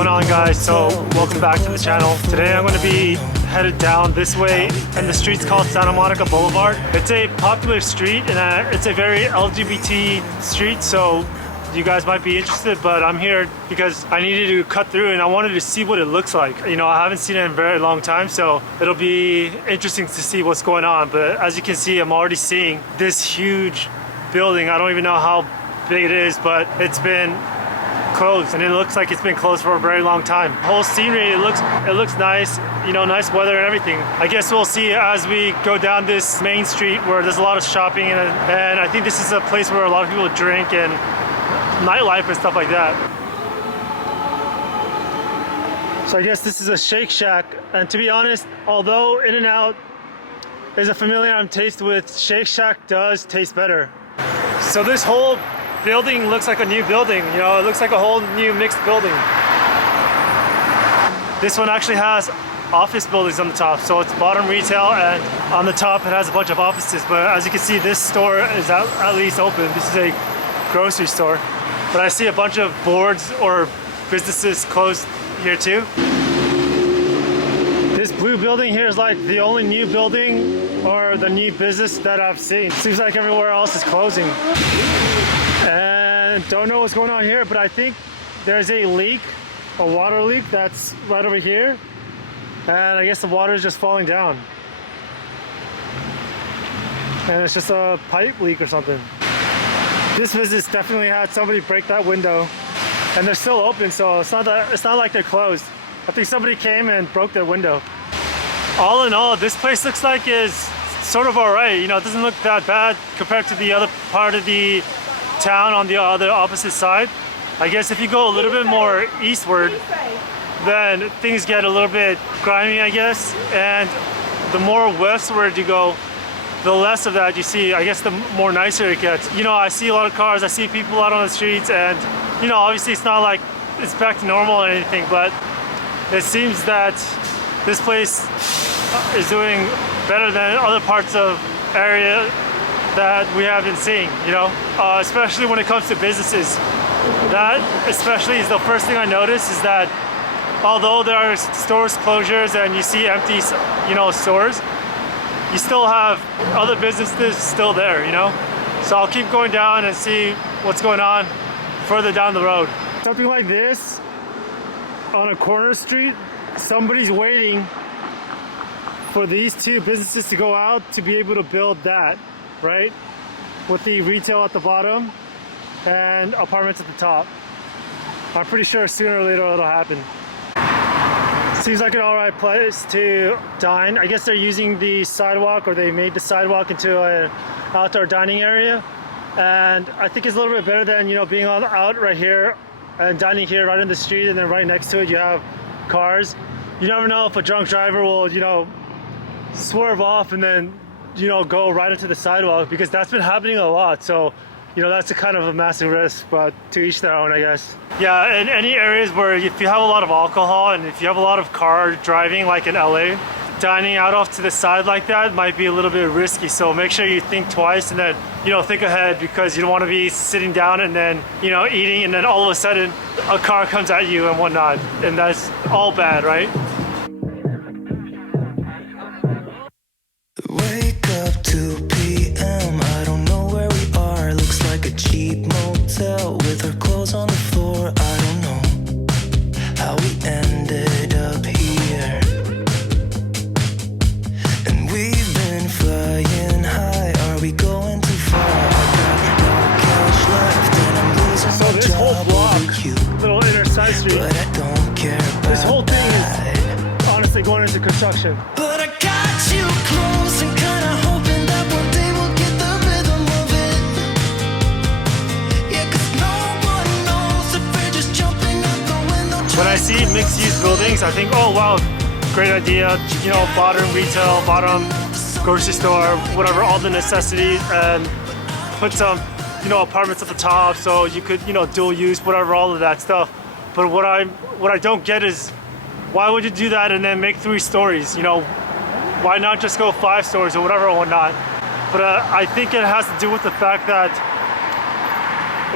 going on, guys? So welcome back to the channel. Today I'm going to be headed down this way, and the street's called Santa Monica Boulevard. It's a popular street, and it's a very LGBT street, so you guys might be interested, but I'm here because I needed to cut through and I wanted to see what it looks like. You know, I haven't seen it in a very long time, so it'll be interesting to see what's going on. But as you can see, I'm already seeing this huge building. I don't even know how big it is, but it's been closed, and it looks like it's been closed for a very long time. The whole scenery, it looks nice, you know, nice weather and everything. I guess we'll see as we go down this main street where there's a lot of shopping, and I think this is a place where a lot of people drink and nightlife and stuff like that. So I guess this is a Shake Shack, and to be honest, although In-N-Out is a familiar taste with, Shake Shack does taste better. So this whole building looks like a new building, you know, it looks like a whole new mixed building. This one actually has office buildings on the top, so it's bottom retail, and on the top it has a bunch of offices. But as you can see, this store is at least open. This is a grocery store, but I see a bunch of boards or businesses closed here too. This blue building here is like the only new building or the new business that I've seen. Seems like everywhere else is closing. And don't know what's going on here, but I think there's a leak, a water leak that's right over here. And I guess the water is just falling down. And it's just a pipe leak or something. This business definitely had somebody break that window, and they're still open, so it's not like they're closed. I think somebody came and broke their window. All in all, this place looks like is sort of alright. You know, it doesn't look that bad compared to the other part of the town on the other opposite side. I guess if you go a little bit more eastward, then things get a little bit grimy, I guess. And the more westward you go, the less of that you see. I guess the more nicer it gets. You know, I see a lot of cars, I see people out on the streets, and you know, obviously it's not like it's back to normal or anything, but it seems that this place is doing better than other parts of area that we have been seeing, you know, especially when it comes to businesses. That especially is the first thing I notice, is that although there are stores closures and you see empty, you know, stores, you still have other businesses still there, you know? So I'll keep going down and see what's going on further down the road. Something like this on a corner street, somebody's waiting for these two businesses to go out to be able to build that, right? With the retail at the bottom and apartments at the top. I'm pretty sure sooner or later it'll happen. Seems like an alright place to dine. I guess they're using the sidewalk, or they made the sidewalk into an outdoor dining area. And I think it's a little bit better than, you know, being out right here and dining here right in the street, and then right next to it you have cars. You never know if a drunk driver will, you know, swerve off and then, you know, go right into the sidewalk, because that's been happening a lot. So, you know, that's a kind of a massive risk, but to each their own, I guess. Yeah, in any areas where if you have a lot of alcohol and if you have a lot of car driving, like in LA, dining out off to the side like that might be a little bit risky. So make sure you think twice, and then, you know, think ahead, because you don't want to be sitting down and then, you know, eating, and then all of a sudden a car comes at you and whatnot, and that's all bad, right? Wake up 2 p.m. I don't know where we are. Looks like a cheap motel with our clothes on the floor. I don't know how we ended up here. And we've been flying high. Are we going too far? I got no cash left and I'm losing so my this job whole block, over you. little inner side street, But I don't care about this whole thing that. is honestly going into construction. But I got you close and kinda hoping that one day we'll get the rhythm of it. Yeah, 'cause no one knows if we're just jumping out the window. When I see mixed-use buildings, I think, oh wow, great idea. You know, bottom retail, bottom grocery store, whatever, all the necessities, and put some, you know, apartments at the top so you could, you know, dual use, whatever, all of that stuff. But what I don't get is, why would you do that and then make 3 stories? You know, why not just go 5 stories or whatever or whatnot? But I think it has to do with the fact that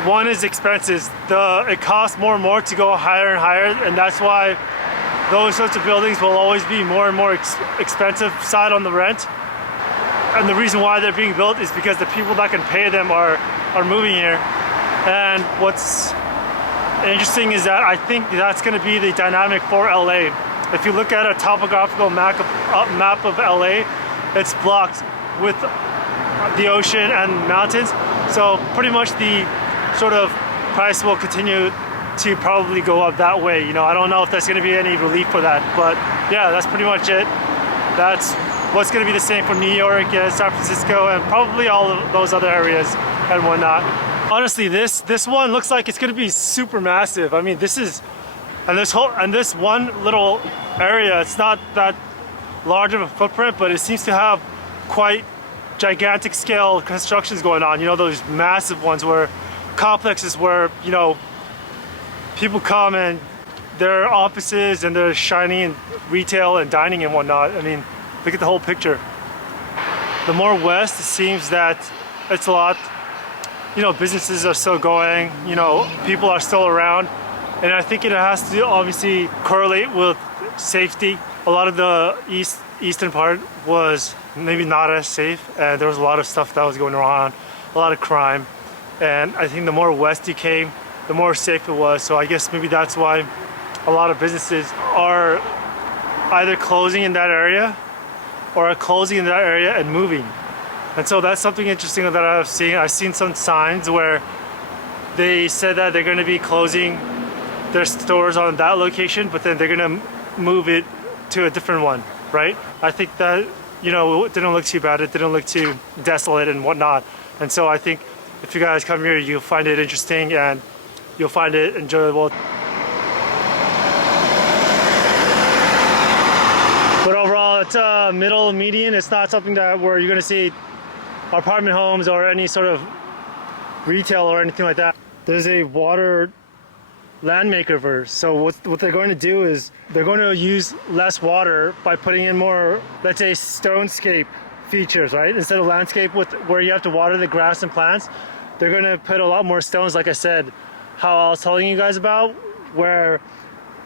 one is expenses. It costs more and more to go higher and higher, and that's why those sorts of buildings will always be more and more expensive side on the rent. And the reason why they're being built is because the people that can pay them are moving here. And what's interesting is that I think that's going to be the dynamic for LA. If you look at a topographical map of LA, it's blocked with the ocean and mountains. So pretty much the sort of price will continue to probably go up that way. You know, I don't know if there's going to be any relief for that, but yeah, that's pretty much it. That's what's going to be the same for New York and San Francisco and probably all of those other areas and whatnot. Honestly, this one looks like it's going to be super massive. I mean, this one little area, it's not that large of a footprint, but it seems to have quite gigantic scale constructions going on. You know, those massive ones where complexes where, you know, people come and their offices and they're shining in retail and dining and whatnot. I mean, look at the whole picture. The more west, it seems that it's a lot, you know, businesses are still going, you know, people are still around. And I think it has to obviously correlate with safety. A lot of the eastern part was maybe not as safe, and there was a lot of stuff that was going on, a lot of crime. And I think the more west you came, the more safe it was. So I guess maybe that's why a lot of businesses are either closing in that area or are closing in that area and moving. And so that's something interesting that I've seen. I've seen some signs where they said that they're going to be closing their stores on that location, but then they're going to move it to a different one, right? I think that, you know, it didn't look too bad. It didn't look too desolate and whatnot. And so I think if you guys come here, you'll find it interesting and you'll find it enjoyable. But overall, it's a middle median. It's not something that where you're going to see apartment homes or any sort of retail or anything like that. There's a water land makeover. So what they're going to do is they're going to use less water by putting in more, let's say, stonescape features, right? Instead of landscape with where you have to water the grass and plants, they're going to put a lot more stones, like I said, how I was telling you guys about, where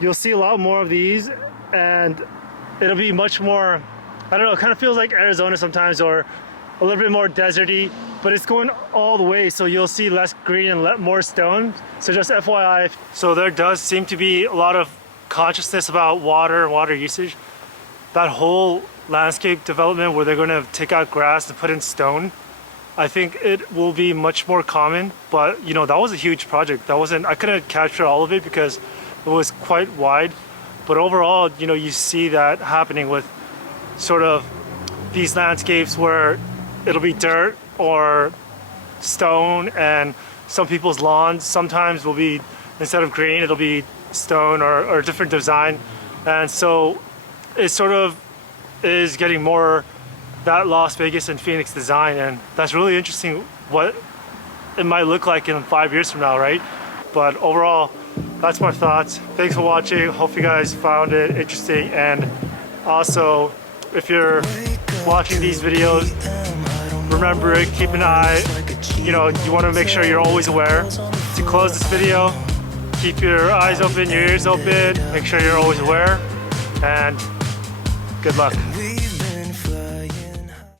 you'll see a lot more of these and it'll be much more, I don't know, it kind of feels like Arizona sometimes, or a little bit more deserty, but it's going all the way, so you'll see less green and more stone. So just FYI. So there does seem to be a lot of consciousness about water and water usage. That whole landscape development where they're going to take out grass and put in stone, I think it will be much more common. But you know, that was a huge project. I couldn't capture all of it because it was quite wide. But overall, you know, you see that happening with sort of these landscapes where it'll be dirt or stone, and some people's lawns sometimes will be, instead of green, it'll be stone or a different design. And so it sort of is getting more that Las Vegas and Phoenix design, and that's really interesting what it might look like in 5 years from now, right? But overall, that's my thoughts. Thanks for watching. Hope you guys found it interesting, and also if you're watching these videos, remember, keep an eye, you know, you want to make sure you're always aware. To close this video, keep your eyes open, your ears open, make sure you're always aware, and good luck.